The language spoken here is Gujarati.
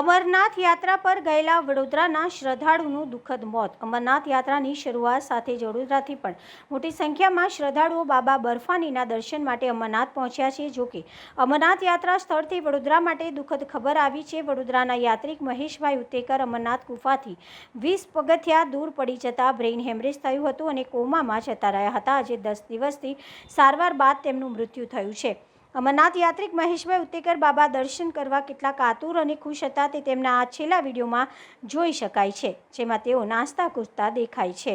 અમરનાથ યાત્રા પર ગયેલા વડોદરાના શ્રદ્ધાળુનું દુઃખદ મોત। અમરનાથ યાત્રાની શરૂઆત સાથે જ વડોદરાથી પણ મોટી સંખ્યામાં શ્રદ્ધાળુઓ બાબા બર્ફાનીના દર્શન માટે અમરનાથ પહોંચ્યા છે। જોકે અમરનાથ યાત્રા સ્થળથી વડોદરા માટે દુઃખદ ખબર આવી છે। વડોદરાના યાત્રિક મહેશભાઈ ઉત્તેકર અમરનાથ ગુફાથી 20 પગથિયાં દૂર પડી જતા બ્રેઇન હેમરેજ થયું હતું અને કોમામાં જતા રહ્યા હતા। આજે 10 દિવસથી સારવાર બાદ તેમનું મૃત્યુ થયું છે। અમરનાથ યાત્રિક મહેશભાઈ ઉત્તેકર બાબા દર્શન કરવા કેટલા આતુર અને ખુશ હતા તે તેમના આ છેલ્લા વિડીયોમાં જોઈ શકાય છે, જેમાં તેઓ નાસ્તા કૂદતા દેખાય છે।